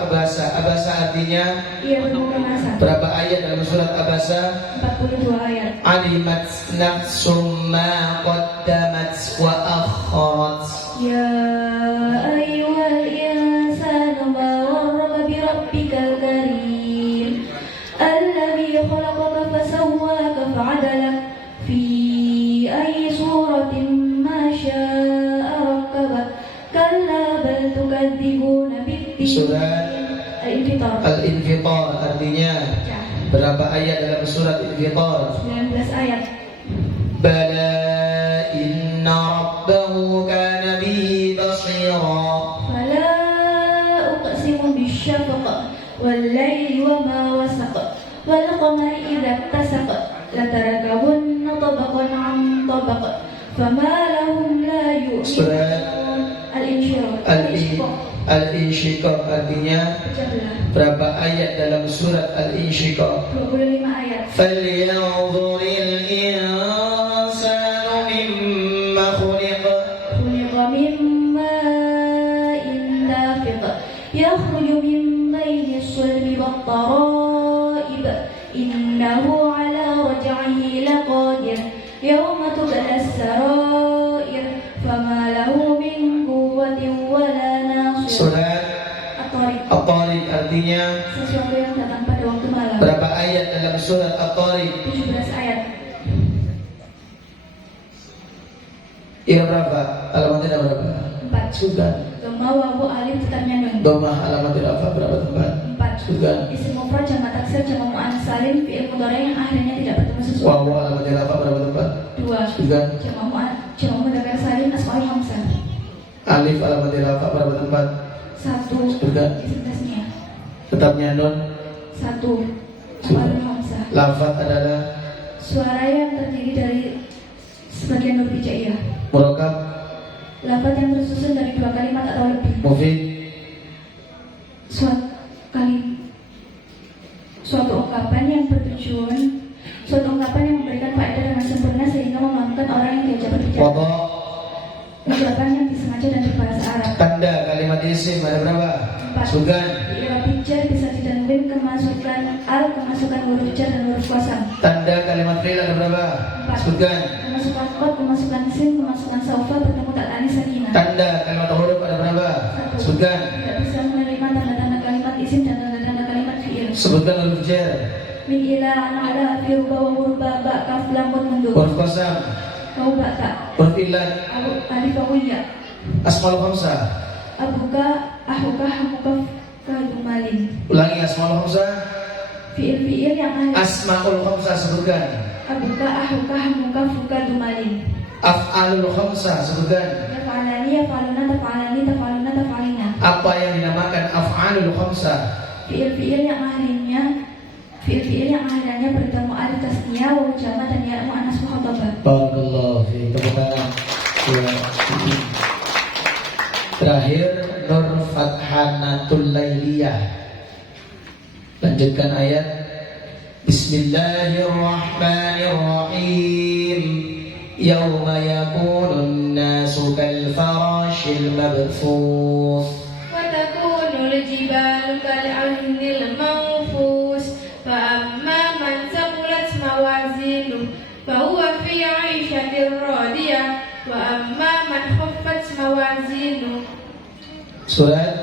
Abasa? Abasa artinya Ia bermuka masa. berapa ayat dalam surat Abasa? 42 ayat. Alimat nafsum ma qaddamat wa akharat. Ya ayyuhal insanu ma gharraka bi rabbikal karim alladhi khalaqaka fasawwaka fa'adalak fi ayyi suratin ma syaa rakkabak kalla bal tukadzibuna bid-din. Surat Al-Infitar. Al-Infitar artinya berapa ayat dalam surat Al-Infitar? 19 ayat. Bala inna rabbahu kana bihi basira. Fala uqsimu bisyafaq wal layli wa ma wasaq wal qamari idza tasaq la tarakabunna tabaqan 'an tabaq fama lahum la Surat yu'minun. Al-Insyiqaq. Al-Insyiqaq artinya Pecah belah. berapa ayat dalam surat Al-Insyiqaq? 25 ayat. Falyanzuril insanu mimma khuliqa. Khuliqa min ma'in dafiq yakhruju min bayni sulbi wat tara'ib innahu 'ala raj'ihi laqadir yawma tubla as-sarair fama lahu min quwwatin wala nasir. Surat At-Tariq. At-Tariq artinya Sesuatu yang datang pada waktu malam. berapa ayat dalam surat At-Tariq? 17 ayat. Ira berapa? Alamatnya berapa? 4. Sudah. Dhamma wawu alif tetapnya nun. Domah alamatnya berapa tempat? 4. Sudah. Isim mufrad jamak taksir jamak muannas salim fi'il mudhari yang akhirnya tidak bertemu sesuatu. Wawu alamatnya berapa tempat? 2. Sudah. Jamak mudzakkar salim asmaul khamsah. Alif alamatnya berapa tempat? 1. Sudah. Isim tasnya. Tetapnya nun. 1. Asmaul khamsah. Lafaz adalah Suara yang terdiri dari sebagian huruf hijaiyah. murakab, Lafaz yang tersusun dari 2 kalimat atau lebih. mufid, Suatu ungkapan yang memberikan faedah dengan sempurna sehingga memampukan orang yang diajak berbicara. wada. Ucapan yang disengaja dan berbahasa Arab. Tanda kalimat isim ada berapa? 4. Sugan. Di i'rab jar bisa ditanwin kemasukan huruf jar dan huruf qasam. Tanda kalimat fi'il ada berapa? 4. Sugan. Kemasukan qad, kemasukan sin, kemasukan saufa bertemu tak tani sakinah. Tanda kalimat huruf ada berapa? 1. Sugan. Tidak bisa menerima tanda-tanda kalimat isim dan tanda-tanda kalimat fi'il. Sebutkan huruf jar. Min ila ala fi ruba wa hurba ba kaf lam mundur. Huruf qasam. Kau ba ta. Huruf illat. Alif wa ya. Asmaul khamsah. Abuka ahuka hamuka kadumalin. Ulangi asmaul khamsah. Fi'il yang ahli. Asmaul khamsah sebutkan. Abuka ahuka hamuka fuka dumalin. Af'alul khamsah sebutkan. Yaf'alani yaf'aluna taf'alani taf'aluna taf'alina. Apa yang dinamakan af'alul khamsah? Fi'il yang akhirnya bertemu alif tasniyah wa jama' dan ya muannas mukhatabah. Barakallahu fiik. Tepuk tangan. Ya. Terakhir Nur Fathanatul Lailiyah. Lanjutkan ayat. Bismillahirrahmanirrahim. Yauma yakunun nasu kal farashil mabthus. Wa takunul jibalu kal 'ainil manfus. Fa amma man thaqulat Surat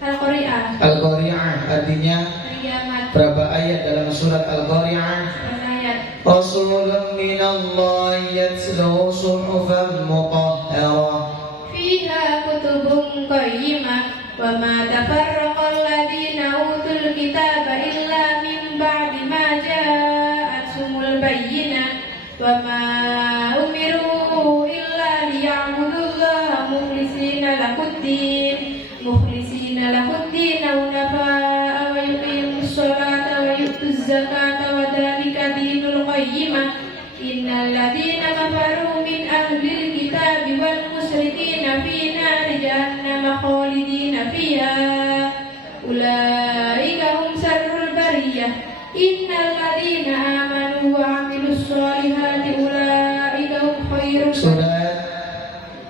Al-Qari'ah. Al-Qari'ah artinya Hari kiamat. berapa ayat dalam surat Al-Qari'ah? Ayat. Rasulun minallahi yatlu suhufan mutahharah Fiha kutubun qayyimah wa ma tafarraqal ladina utul kitaba illa min ba'di ma ja'athumul bayyinah wa ma umiru illa liya'budullaha mukhlisina lahuddin hunafa'a wa yuqimus sholata wa yu'tuz zakata wa dzalika dinul qayyimah. Innal ladina kafaru min ahlil kitabi wal musyrikina fi nari jahannam khalidina fiha ulaika hum syarrul bariyah. Innal ladina amanu wa amilus sholihati ulaika hum khairun. Surat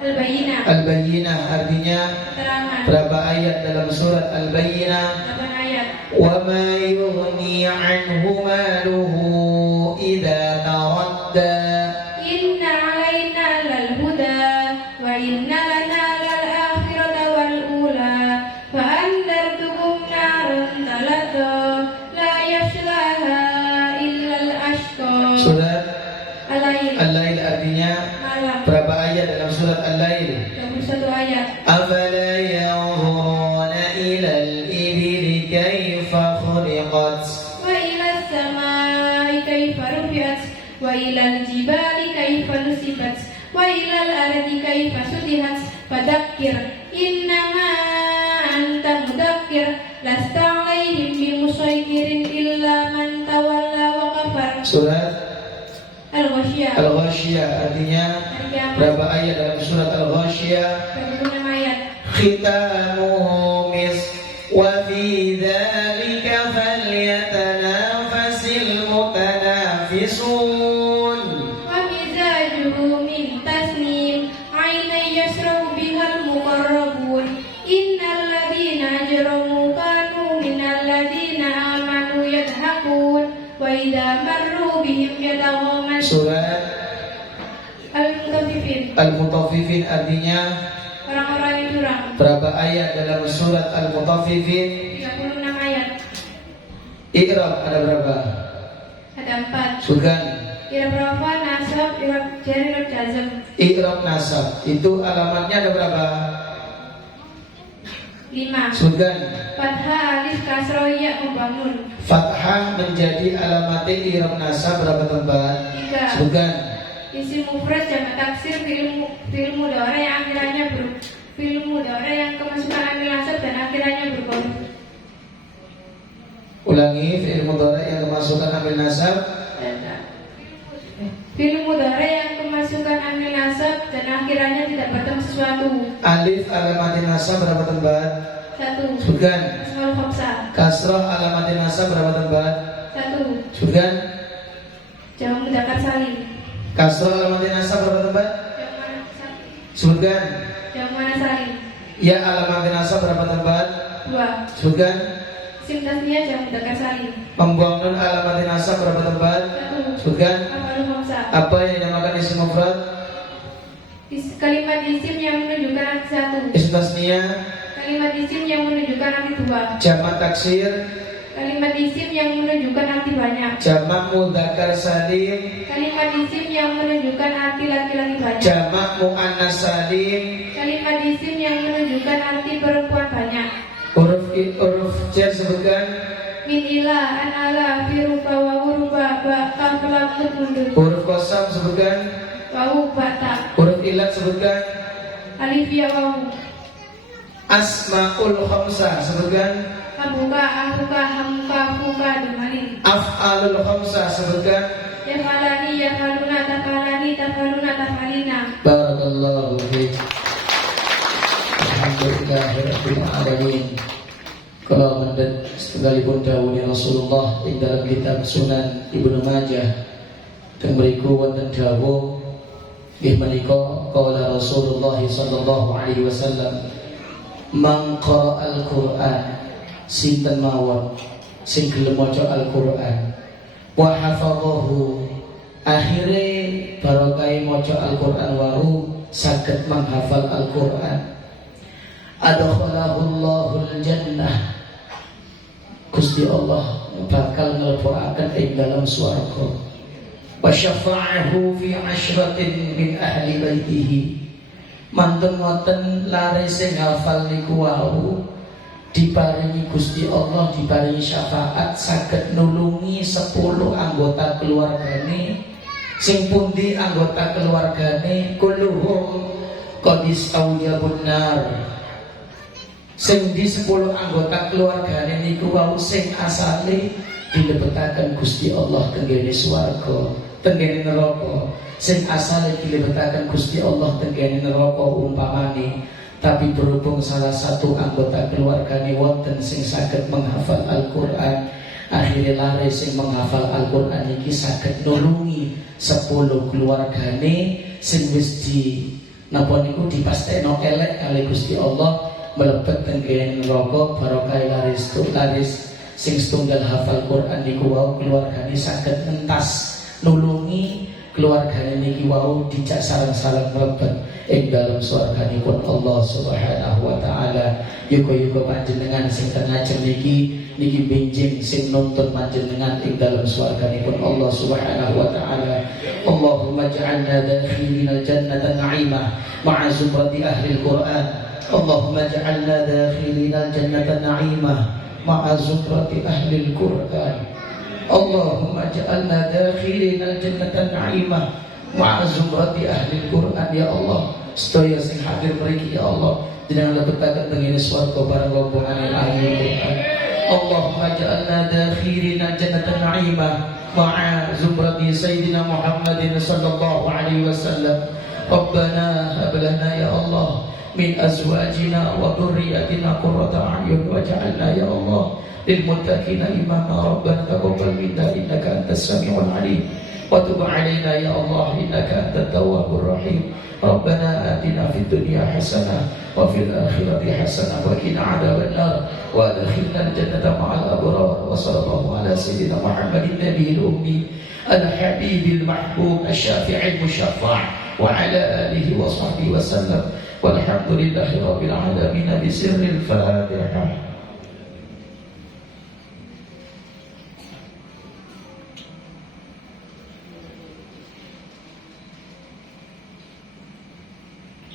Al-Bayyinah. Al-Bayyinah artinya Terangan. berapa ayat dalam surat Al-Bayyinah? 8 ayat. Wa ma yughni anhu maluhu idza taradda Inna alaina lal huda wa inna lana lal akhirata wal ula fa andartukum naran talazza la yaslaha illa al ashqa. Surat Al-Lail. Al-Lail artinya Malam. berapa ayat dalam surat Al-Lail? 21 ayat. Afala yanzuruna ila al-ibili kayfa khuliqat Wa ila samai kaifa rufi'at wa ila al-jibali kaifa nusibat wa ila al-ardi kaifa sudihat. Fadzakkir innama anta mudzakkir lasta 'alaihim bimusaytirin illa man tawalla wa kafar. Surat Al-Ghasyiyah. Al-Ghasyiyah artinya Hari kiamat. berapa ayat dalam surat Al-Ghasyiyah? 26 ayat. Khitamuhu misk wa fi dzalika falyatanafasil mutanafisun. Wa mizajuhu min tasnim 'ainan yasrabu bihal muqarrabun. Innal ladina ajramu kanu minal ladina amanu yadhakun wa idza marru bihim yataghaman. Surat Al-Mutaffifin. Al-Mutaffifin artinya Orang-orang yang curang. berapa ayat dalam surat Al-Mutaffifin? 36 ayat. I'rab ada berapa? Ada 4. Sugan. I'rab rafa, nasab, i'rab jar, i'rab jazm. I'rab nasab itu alamatnya ada berapa? 5. Sugan. Fathah, alif, kasroh, ya, membangun. Fathah menjadi alamatnya i'rab nasab berapa tempat? 3. Sugan. Isim mufrad jamak taksir fi'il mudhari yang akhirnya fi'il mudhari yang kemasukan amil nasab dan akhirnya berhuruf. Ulangi fi'il mudhari yang kemasukan amil nasab. Fi'il mudhari yang kemasukan amil nasab dan akhirnya tidak bertemu sesuatu. Alif alamatin nasab berapa tempat? 1. Sugan. Asmaul khamsah. Kasroh alamatin nasab berapa tempat? 1. Sugan. Jamak mudzakkar salim. Kasroh alamatin nasab berapa tempat? Jamak mana salim? Sugan. Jamak mana salim? Ya alamatin nasab berapa tempat? 2. Sugan. Isim tasniyah jamak mudzakkar salim. Membuang nun alamatin nasab berapa tempat? 1. Sugan. Asmaul khamsah. Apa yang dinamakan isim mufrad? Kalimat isim yang menunjukkan arti 1. Isim tasniyah. Kalimat isim yang menunjukkan arti 2. Jamak taksir. Kalimat isim yang menunjukkan arti banyak. Jamak mudzakkar salim. Kalimat isim yang menunjukkan arti laki-laki banyak. Jamak muannas salim. Kalimat isim yang menunjukkan arti perempuan banyak. Huruf jar sebutkan. Min ila, an ala, fi ruba, wa huruba, ba, kaf, lam, mud, mundur. Huruf qasam sebutkan. Wawu, bata. Huruf ilat sebutkan. Alif, ya, wawu. Asmaul khamsah sebutkan. Abuka, abuka, hamka, fuka, dumalin. Af'alul khamsah sebutkan. Yafalani, yafaluna, tafalani, tafaluna, tafalina. Barakallahu fiik. Alhamdulillahirabbil alamin. Kalau mendet sekalipun dawuh Rasulullah ing dalam kitab Sunan Ibnu Majah teng mriku wonten dawuh nggih menika qala Rasulullah sallallahu alaihi wasallam man qara'al Qur'an sinten mawon sing gelem maca Al-Qur'an wa hafadhahu akhire barokah maca Al-Qur'an waru saged menghafal Al-Qur'an adkhalahullahu jannah. Gusti Allah bakal nglebokaken ing dalam swarga. Wa syafa'ahu fi asyratin min ahli baitihi. Mantun ngoten lare sing hafal niku wau diparingi Gusti Allah, diparingi syafaat saged nulungi 10 anggota keluargane. Sing pundi anggota keluargane kulluhum qad istawjabun nar. Sing di 10 anggota keluargane niku wau sing asale dilebetaken Gusti Allah tenggene swarga, tenggene neraka. Sing asale dilebetaken Gusti Allah tenggene neraka umpamane, tapi berhubung salah satu anggota keluargane wonten sing saged menghafal Al-Qur'an, akhirnya lare sing menghafal Al-Qur'an iki saged nulungi 10 keluargane sing wis di napa niku dipastekno elek kali Gusti Allah mlebet tenggene neraka barokah laris sing setunggal hafal Quran niku wau keluargane saged entas nulungi keluargane niki wau dijak sareng-sareng mlebet ing dalem swarganipun Allah Subhanahu wa taala. Yuga-yuga panjenengan sing ngajeng niki benjing sing nuntun panjenengan ing dalem swarganipun Allah Subhanahu wa taala. Allahumma ij'alna dakhilina al-jannata na'imah ma'a zumrati ahli al-Qur'an. Allahumma ij'alna dakhilina al-jannata na'imah ma'a zumrati ahli al-Qur'an. Allahumma ja'alna dakhilina al-jannata na'imah ma'a zumrati ahli al-Qur'an. Ya Allah, sedaya sing hadir mriki ya Allah, jenengan lebetaken tengene swarga bareng rombongan ahli al-Qur'an. Allahumma ja'alna dakhilina al-jannata na'imah ma'a zumrati sayyidina Muhammadin sallallahu alaihi wasallam. Rabbana hab lana ya Allah min azwajina wa dhurriyyatina qurrata a'yun waj'alna ya Allah للمتقين إماما. ربنا تقبل منا إنك أنت السميع العليم وتب علينا يا الله إنك أنت التواب الرحيم. ربنا آتنا في الدنيا حسنة وفي الآخرة حسنة وقنا عذاب النار وأدخلنا الجنة مع الأبرار. وصلى الله على سيدنا محمد النبي الأمي الحبيب المحبوب الشافع المشفع وعلى آله وصحبه وسلم والحمد لله رب العالمين بسر الفاتحة.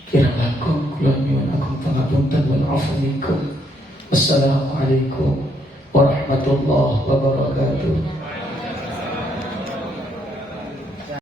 Kirang langkung kula nyuwun agung pangapunten wal afu minkum. Assalamualaikum warahmatullahi wabarakatuh.